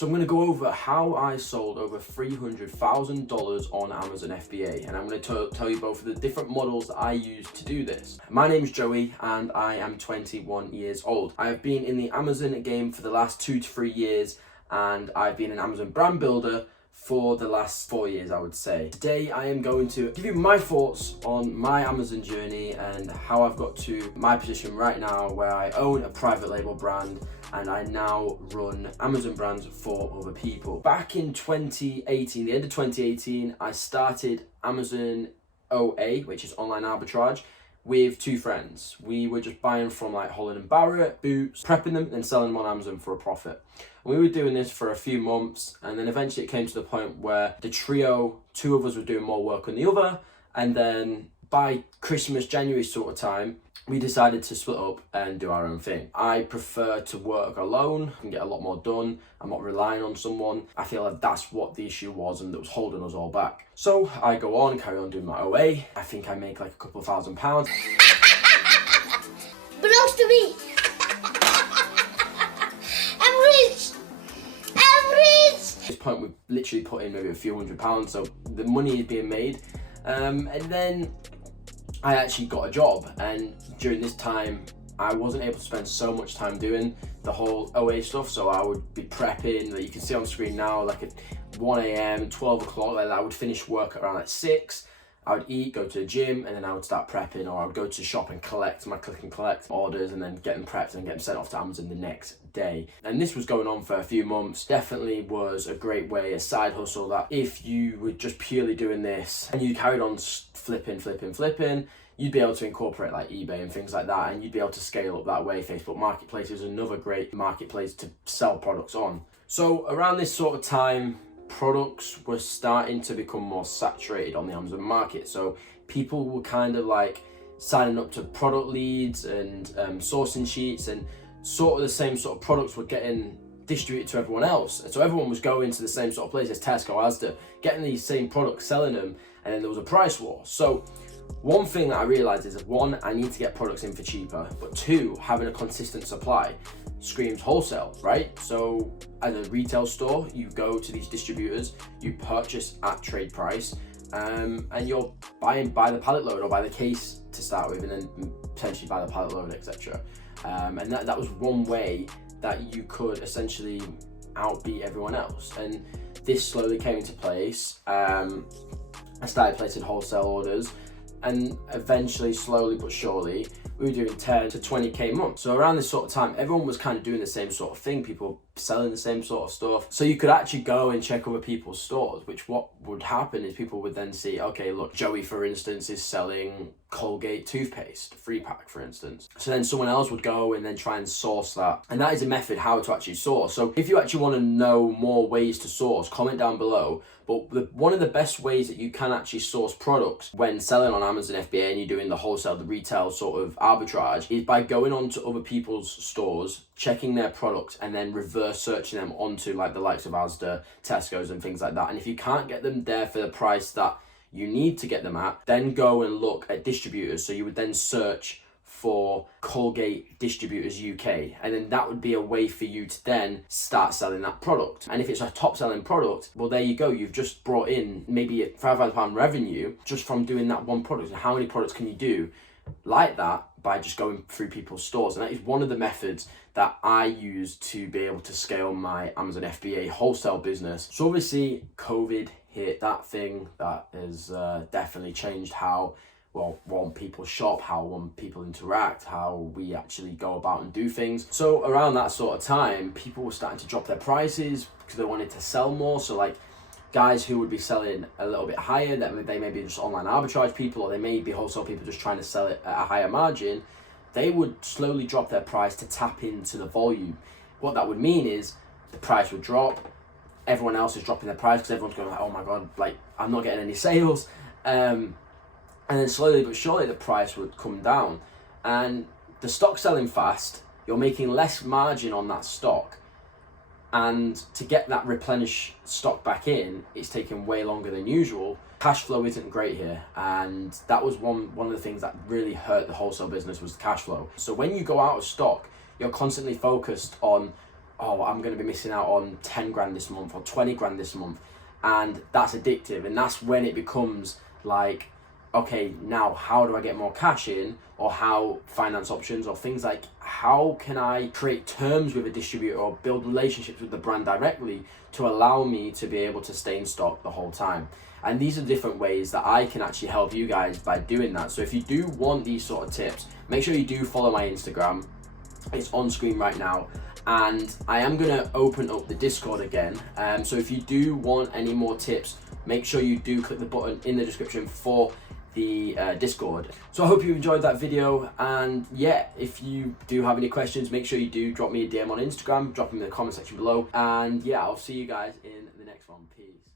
So I'm going to go over how I sold over $300,000 on Amazon FBA, and I'm going to tell you both of the different models that I use to do this. My name is Joey and I am 21 years old. I have been in the Amazon game for the last 2 to 3 years, and I've been an Amazon brand builder for the last 4 years, I would say. Today I am going to give you my thoughts on my Amazon journey and how I've got to my position right now where I own a private label brand and I now run Amazon brands for other people. Back in 2018, the end of 2018, I started Amazon OA, which is online arbitrage, with 2 friends. We were just buying from like Holland & Barrett, boots, prepping them and selling them on Amazon for a profit. And we were doing this for a few months, and then eventually it came to the point where the trio, 2 of us were doing more work than the other, and then by Christmas, January sort of time, we decided to split up and do our own thing. I prefer to work alone and get a lot more done. I'm not relying on someone. I feel like that's what the issue was and that was holding us all back. So I go on, carry on doing my OA. I think I make like a couple of £1,000. Belongs to me. I'm rich. I'm rich. At this point, we've literally put in maybe a few £100, so the money is being made. And then I actually got a job, and during this time I wasn't able to spend so much time doing the whole OA stuff, so I would be prepping, like you can see on screen now, like at 1 a.m, 12 o'clock, like I would finish work around like 6, I would eat, go to the gym, and then I would start prepping, or I would go to the shop and collect my click and collect orders and then get them prepped and get them sent off to Amazon the next day. And this was going on for a few months. Definitely was a great way, a side hustle, that if you were just purely doing this and you carried on flipping, you'd be able to incorporate like eBay and things like that, and you'd be able to scale up that way. Facebook Marketplace is another great marketplace to sell products on. So around this sort of time, products were starting to become more saturated on the Amazon market. So people were kind of like signing up to product leads and sourcing sheets, and sort of the same sort of products were getting distributed to everyone else. And so everyone was going to the same sort of places, Tesco, Asda, getting these same products, selling them, and then there was a price war. So one thing that I realized is, 1, I need to get products in for cheaper, but 2, having a consistent supply screams wholesale, right? So as a retail store, you go to these distributors, you purchase at trade price, and you're buying by the pallet load or by the case to start with, and then potentially by the pallet load, etc. And that was one way that you could essentially outbeat everyone else. And this slowly came into place. I started placing wholesale orders, and eventually, slowly but surely, we were doing 10 to 20k a month. So around this sort of time, everyone was kind of doing the same sort of thing. People selling the same sort of stuff. So you could actually go and check other people's stores, which what would happen is people would then see, okay, look, Joey, for instance, is selling Colgate toothpaste, 3-pack, for instance. So then someone else would go and then try and source that. And that is a method how to actually source. So if you actually want to know more ways to source, comment down below. But one of the best ways that you can actually source products when selling on Amazon FBA and you're doing the wholesale, the retail sort of arbitrage, is by going on to other people's stores, checking their products, and then reverse searching them onto like the likes of Asda, Tesco's and things like that. And if you can't get them there for the price that you need to get them at, then go and look at distributors. So you would then search for Colgate Distributors UK, and then that would be a way for you to then start selling that product. And if it's a top selling product, well, there you go, you've just brought in maybe a £5,000 revenue just from doing that one product. And how many products can you do like that by just going through people's stores? And that is one of the methods that I use to be able to scale my Amazon FBA wholesale business. So obviously COVID hit, that thing that has definitely changed how people shop, how people interact, how we actually go about and do things. So around that sort of time, people were starting to drop their prices because they wanted to sell more. So like guys who would be selling a little bit higher, that they may be just online arbitrage people, or they may be wholesale people just trying to sell it at a higher margin, they would slowly drop their price to tap into the volume. What that would mean is the price would drop, everyone else is dropping their price because everyone's going like, oh my god, like I'm not getting any sales. And then slowly but surely the price would come down, and the stock selling fast, you're making less margin on that stock, and to get that replenished stock back in, it's taking way longer than usual. Cash flow isn't great here, and that was one of the things that really hurt the wholesale business, was the cash flow. So when you go out of stock, you're constantly focused on, oh, I'm going to be missing out on 10 grand this month or 20 grand this month. And that's addictive. And that's when it becomes like, okay, now how do I get more cash in, or how finance options, or things like how can I create terms with a distributor or build relationships with the brand directly to allow me to be able to stay in stock the whole time. And these are different ways that I can actually help you guys by doing that. So if you do want these sort of tips, make sure you do follow my Instagram. It's on screen right now. And I am going to open up the Discord again. So if you do want any more tips, make sure you do click the button in the description for the Discord. So I hope you enjoyed that video, and yeah, if you do have any questions, make sure you do drop me a DM on Instagram, drop them in the comment section below, and yeah, I'll see you guys in the next one. Peace.